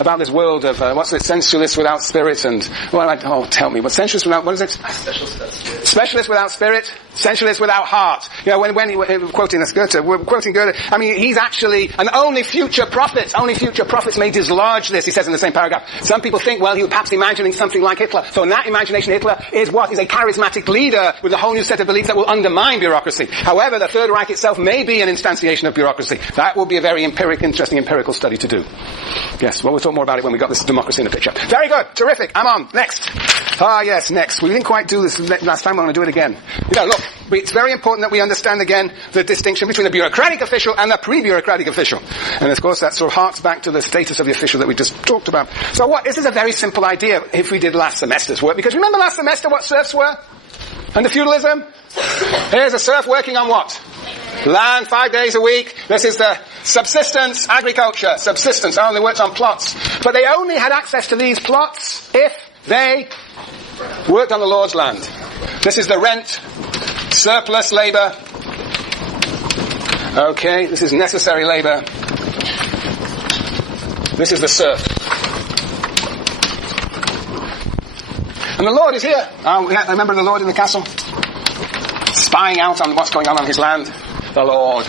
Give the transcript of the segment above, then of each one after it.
about this world of, what's it, sensualist without spirit and, tell me, what sensualist without, what is it? Specialist without spirit, sensualist without heart. You know, when quoting this Goethe, we're quoting Goethe, I mean, he's actually, and only future prophets may dislodge this, he says in the same paragraph. Some people think, well, he was perhaps imagining something like Hitler. So in that imagination, Hitler is what? Is a charismatic leader with a whole new set of beliefs that will undermine bureaucracy. However, the Third Reich itself may be an instantiation of bureaucracy. That will be a very interesting empirical study to do. Yes, well, we'll talk more about it when we got this democracy in the picture. Very good. Terrific. I'm on. Next. Yes, next. We didn't quite do this last time. I'm going to do it again. You know, look, it's very important that we understand again the distinction between the bureaucratic official and the pre-bureaucratic official. And of course, that sort of harks back to the status of the official that we just talked about. So what? This is a very simple idea if we did last semester's work. Because remember last semester what serfs were? Under feudalism? Here's a serf working on what? Land 5 days a week. This is the subsistence agriculture. Subsistence only worked on plots. But they only had access to these plots if they worked on the Lord's land. This is the rent, surplus labor. Okay, this is necessary labor. This is the serf. And the Lord is here. Remember the Lord in the castle? Spying out on what's going on his land. The Lord.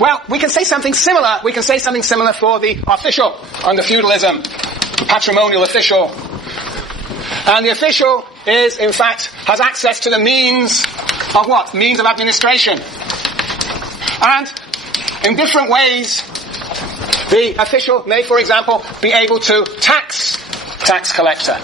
Well, we can say something similar. We can say something similar for the official under feudalism. The patrimonial official. And the official is, in fact, has access to the means of what? Means of administration. And in different ways, the official may, for example, be able to tax collection.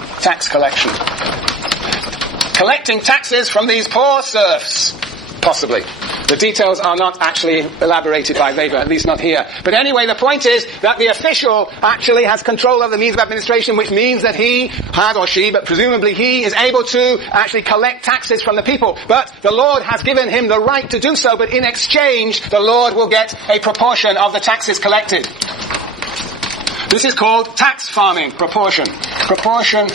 Collecting taxes from these poor serfs, possibly. The details are not actually elaborated by Weber, at least not here. But anyway, the point is that the official actually has control of the means of administration, which means that he has, or she, but presumably he, is able to actually collect taxes from the people. But the Lord has given him the right to do so, but in exchange, the Lord will get a proportion of the taxes collected. This is called tax farming, proportion. Proportion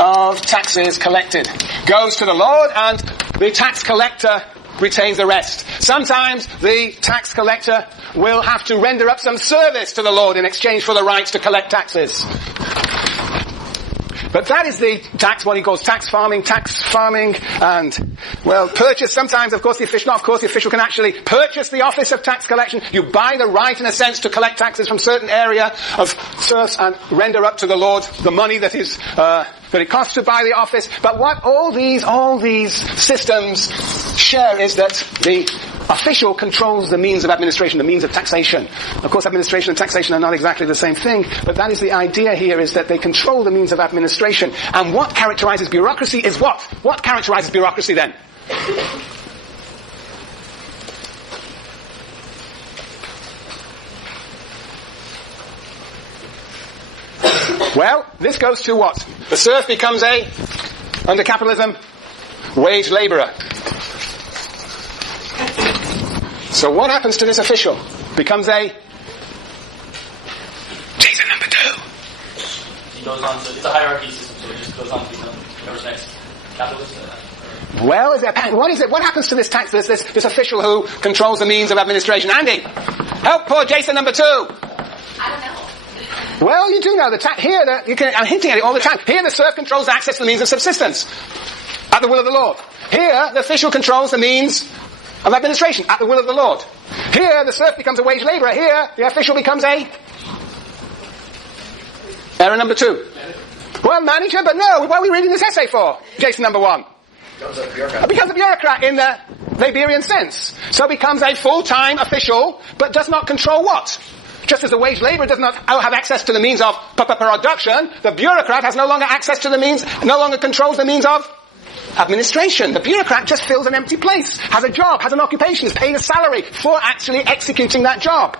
of taxes collected goes to the Lord, and the tax collector retains the rest. Sometimes the tax collector will have to render up some service to the Lord in exchange for the rights to collect taxes. But that is the tax, what he calls tax farming, and, well, purchase. Sometimes, of course, the official can actually purchase the office of tax collection. You buy the right, in a sense, to collect taxes from certain area of serfs and render up to the Lord the money that is, that it costs to buy the office. But what all these systems share is that the official controls the means of administration, the means of taxation. Of course, administration and taxation are not exactly the same thing, but that is the idea here, is that they control the means of administration. And what characterizes bureaucracy is what? What characterizes bureaucracy then? Well, this goes to what? The serf becomes under capitalism, wage laborer. So what happens to this official? Becomes Jason number 2. He goes on to, it's a hierarchy system, so it just goes on to become whoever's next. Capitalist? Well, what happens to this official who controls the means of administration? Andy, help poor Jason number 2. I don't know. Well, you do know I'm hinting at it all the time. Here the serf controls access to the means of subsistence at the will of the Lord. Here the official controls the means of administration at the will of the Lord. Here the serf becomes a wage laborer. Here the official becomes error number 2. Well, manager, but no, what are we reading this essay for? Jason number 1. Becomes a bureaucrat in the Weberian sense. So becomes a full-time official, but does not control what? Just as the wage laborer does not have access to the means of production, the bureaucrat has no longer controls the means of administration. The bureaucrat just fills an empty place, has a job, has an occupation, is paid a salary for actually executing that job.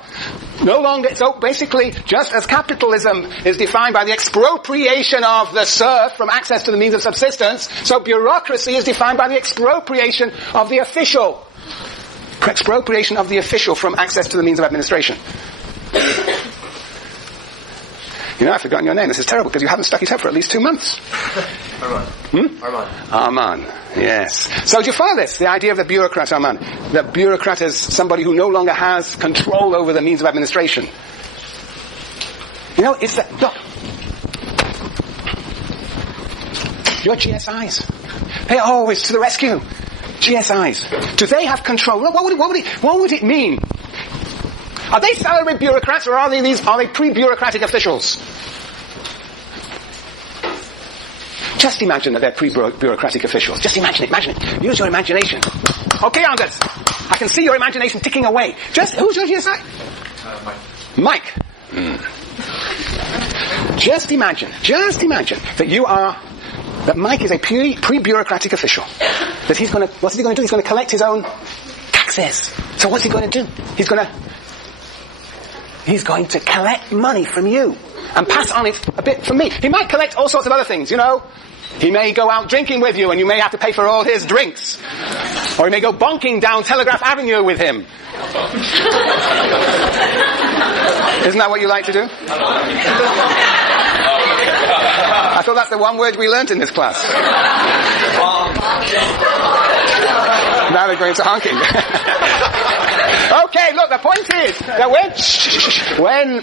No longer, so basically, just as capitalism is defined by the expropriation of the serf from access to the means of subsistence, so bureaucracy is defined by the expropriation of the official. Expropriation of the official from access to the means of administration. You know, I've forgotten your name. This is terrible because you haven't stuck it up for at least 2 months. Arman. Yes. So do you follow this? The idea of the bureaucrat, Arman. The bureaucrat is somebody who no longer has control over the means of administration. You know, it's that, look. Your GSIs. They're always to the rescue. GSIs. Do they have control? What would it mean? Are they salaried bureaucrats or are they pre-bureaucratic officials? Just imagine that they're pre-bureaucratic officials. Just imagine it. Use your imagination. Okay, Anders. I can see your imagination ticking away. Who's your GSI? Mike. Just imagine that Mike is a pre-bureaucratic official. What's he going to do? He's going to collect his own taxes. So what's he going to do? He's going to collect money from you and pass on it a bit from me. He might collect all sorts of other things, you know. He may go out drinking with you and you may have to pay for all his drinks. Or he may go bonking down Telegraph Avenue with him. Isn't that what you like to do? I thought that's the one word we learnt in this class. Now they're going to honking. Okay, look, the point is that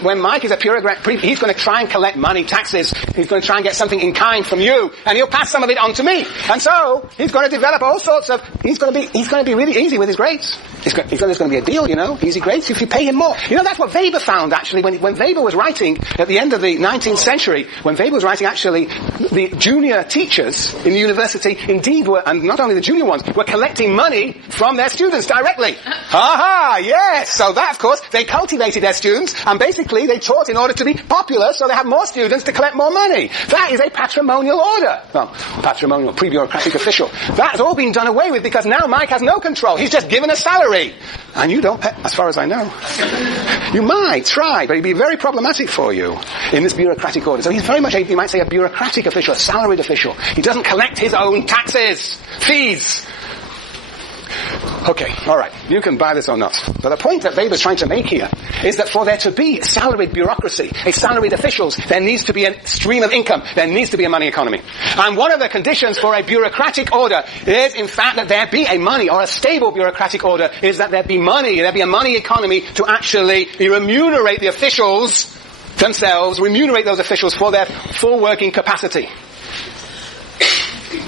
when Mike is a he's going to try and collect money, taxes. He's going to try and get something in kind from you, and he'll pass some of it on to me. And so he's going to develop all sorts of. He's going to be really easy with his grades. There's going to be a deal, you know, easy grades if you pay him more. You know, that's what Weber found actually when Weber was writing at the end of the 19th century. When Weber was writing, actually, the junior teachers in the university indeed were, and not only the junior ones, were collecting money from their students directly. Aha, yes. So that, of course, they cultivated their students, and basically they taught in order to be popular, so they have more students to collect more money. That is a patrimonial order. Well, patrimonial, pre-bureaucratic official. That's all been done away with because now Mike has no control. He's just given a salary. And you don't pay, as far as I know. You might try, but it'd be very problematic for you in this bureaucratic order. So he's very much, you might say, a bureaucratic official, a salaried official. He doesn't collect his own taxes, fees. Okay, alright, you can buy this or not. But the point that Weber's trying to make here is that for there to be salaried bureaucracy, a salaried officials, there needs to be a stream of income. There needs to be a money economy. And one of the conditions for a bureaucratic order is, in fact, that there be a money, or a stable bureaucratic order, is that there be money, there be a money economy to actually remunerate the officials themselves, remunerate those officials for their full working capacity.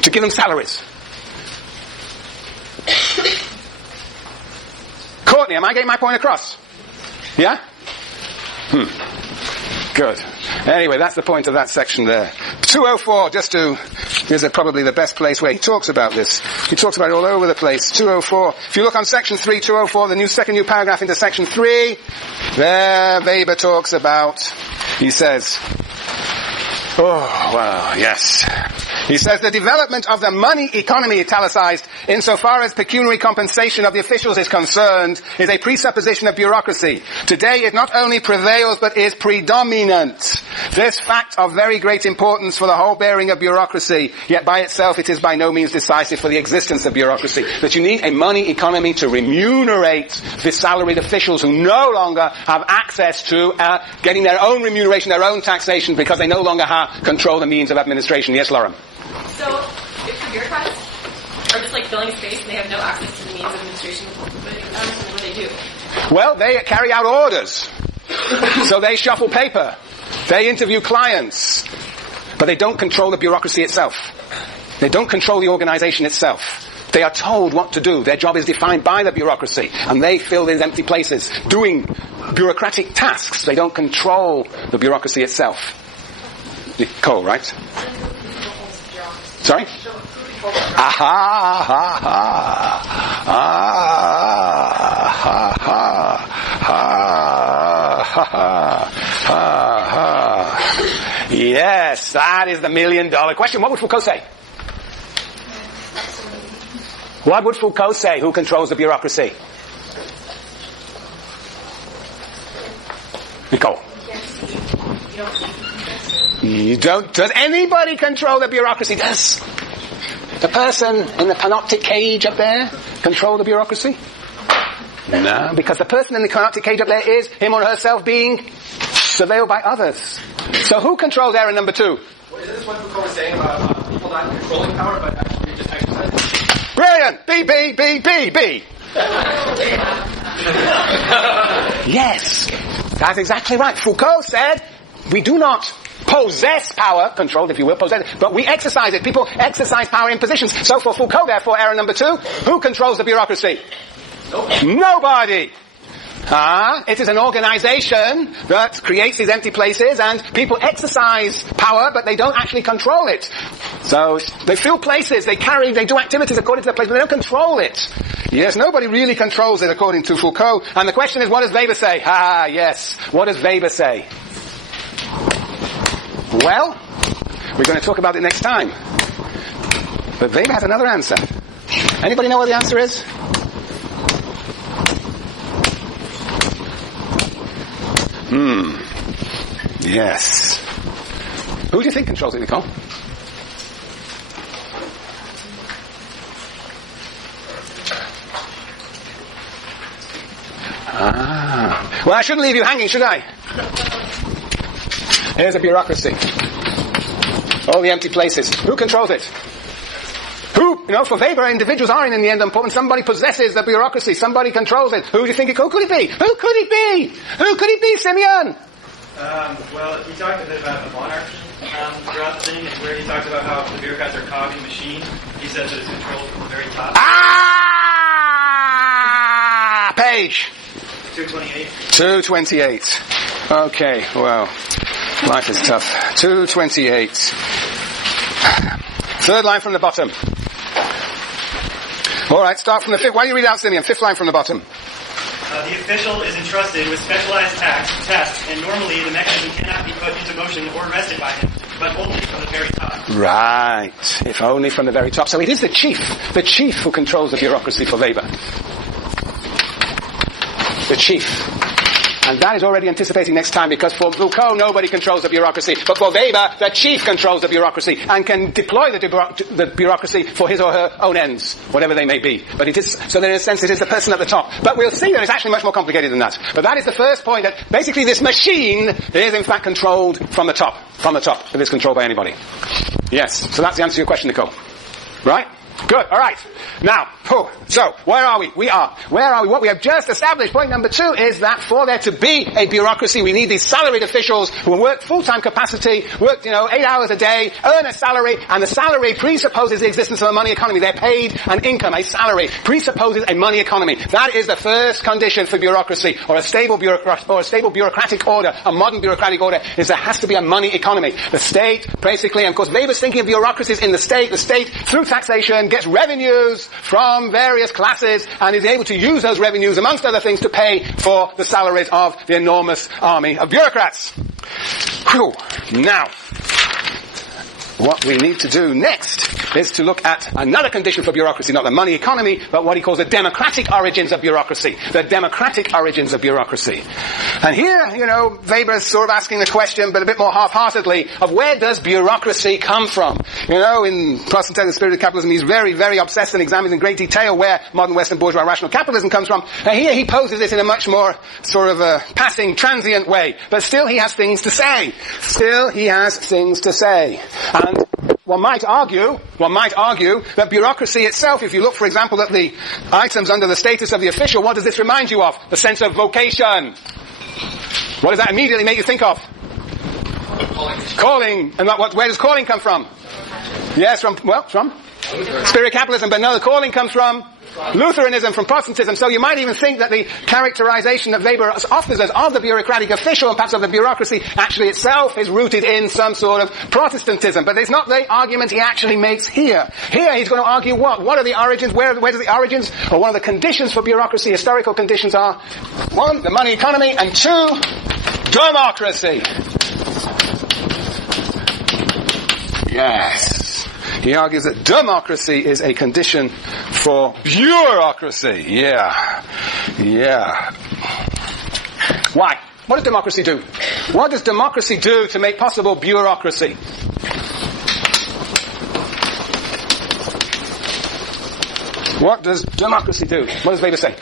To give them salaries. Courtney, am I getting my point across? Yeah? Good. Anyway, that's the point of that section there. 204, is probably the best place where he talks about this. He talks about it all over the place. 204. If you look on section 3, 204, the second new paragraph into section 3, there Weber talks about, he says, he says the development of the money economy, italicized, insofar as pecuniary compensation of the officials is concerned, is a presupposition of bureaucracy. Today it not only prevails but is predominant. This fact of very great importance for the whole bearing of bureaucracy, yet by itself it is by no means decisive for the existence of bureaucracy. That you need a money economy to remunerate the salaried officials who no longer have access to getting their own remuneration, their own taxation, because they no longer control the means of administration. Yes, Lauren? So, if the bureaucrats are just like filling space and they have no access to the means of administration, what do they do? Well, they carry out orders. So they shuffle paper. They interview clients. But they don't control the bureaucracy itself. They don't control the organization itself. They are told what to do. Their job is defined by the bureaucracy. And they fill these empty places doing bureaucratic tasks. They don't control the bureaucracy itself. Cole, right? Sorry? Yes, that is the $1 million question. What would Foucault say? What would Foucault say? Who controls the bureaucracy? Nicole. You don't. Does anybody control the bureaucracy? Does the person in the panoptic cage up there control the bureaucracy? No, because the person in the panoptic cage up there is him or herself being surveilled by others. So who controls error number 2? Well, isn't this what Foucault was saying about people not controlling power, but actually just exercising? Brilliant! B. Yes, that's exactly right. Foucault said we do not possess power, controlled if you will, possess it, but we exercise it. People exercise power in positions. So for Foucault, therefore, error number 2, who controls the bureaucracy? Nobody. It is an organization that creates these empty places, and people exercise power, but they don't actually control it. So they fill places, they do activities according to the place, but they don't control it. Yes, nobody really controls it according to Foucault. And the question is, what does Weber say? Yes. What does Weber say? Well, we're going to talk about it next time. But Weber has another answer. Anybody know what the answer is? Yes. Who do you think controls it, Nicole? Well, I shouldn't leave you hanging, should I? Here's a bureaucracy. All the empty places. Who controls it? Who? For Weber, individuals are in the end important. Somebody possesses the bureaucracy. Somebody controls it. Who do you think who could it be? Who could it be? Who could it be, Simeon? Well, he talked a bit about the monarchy throughout the thing, and where he talked about how the bureaucrats are a cogging machine. He says that it's controlled from the very top. Page 228. 228. Okay, well, life is tough. 228. Third line from the bottom. All right, start from the fifth. Why don't you read out, Simeon? Fifth line from the bottom. The official is entrusted with specialized tests, and normally the mechanism cannot be put into motion or arrested by him, but only from the very top. Right, if only from the very top. So it is the chief who controls the bureaucracy for Weber. The chief. And that is already anticipating next time, because for Foucault, nobody controls the bureaucracy. But for Weber, the chief controls the bureaucracy and can deploy the bureaucracy for his or her own ends, whatever they may be. But it is, so in a sense, it is the person at the top. But we'll see that it's actually much more complicated than that. But that is the first point, that basically this machine is in fact controlled from the top. From the top, if it's controlled by anybody. Yes, so that's the answer to your question, Nicole. Right? Good, alright. Now, so, where are we? Where are we? What we have just established, point number 2, is that for there to be a bureaucracy, we need these salaried officials who work full-time capacity, work, 8 hours a day, earn a salary, and the salary presupposes the existence of a money economy. They're paid an income, a salary, presupposes a money economy. That is the first condition for bureaucracy, or a stable bureaucratic order, a modern bureaucratic order, is there has to be a money economy. The state, basically, and of course Weber's thinking of bureaucracies in the state, through taxation, gets revenues from various classes and is able to use those revenues, amongst other things, to pay for the salaries of the enormous army of bureaucrats. Now, what we need to do next is to look at another condition for bureaucracy, not the money economy, but what he calls the democratic origins of bureaucracy. The democratic origins of bureaucracy. And here, Weber's sort of asking the question, but a bit more half-heartedly, of where does bureaucracy come from? In Protestant and the Spirit of Capitalism, he's very, very obsessed and examines in great detail where modern Western bourgeois rational capitalism comes from. And here he poses it in a much more sort of a passing, transient way. But still he has things to say. And one might argue that bureaucracy itself, if you look, for example, at the items under the status of the official, what does this remind you of? The sense of vocation. What does that immediately make you think of? Calling. And where does calling come from? Yes, from Spirit Capitalism, but no, the calling comes from Lutheranism, from Protestantism. So you might even think that the characterization that Weber offers us of the bureaucratic official and perhaps of the bureaucracy actually itself is rooted in some sort of Protestantism. But it's not the argument he actually makes here. Here he's going to argue what? What are the origins? Where do the origins, or one of the conditions for bureaucracy, historical conditions are, 1, the money economy, and 2, democracy. Yes. He argues that democracy is a condition for bureaucracy. Yeah. Why? What does democracy do? What does democracy do to make possible bureaucracy? What does democracy do? What does Weber say?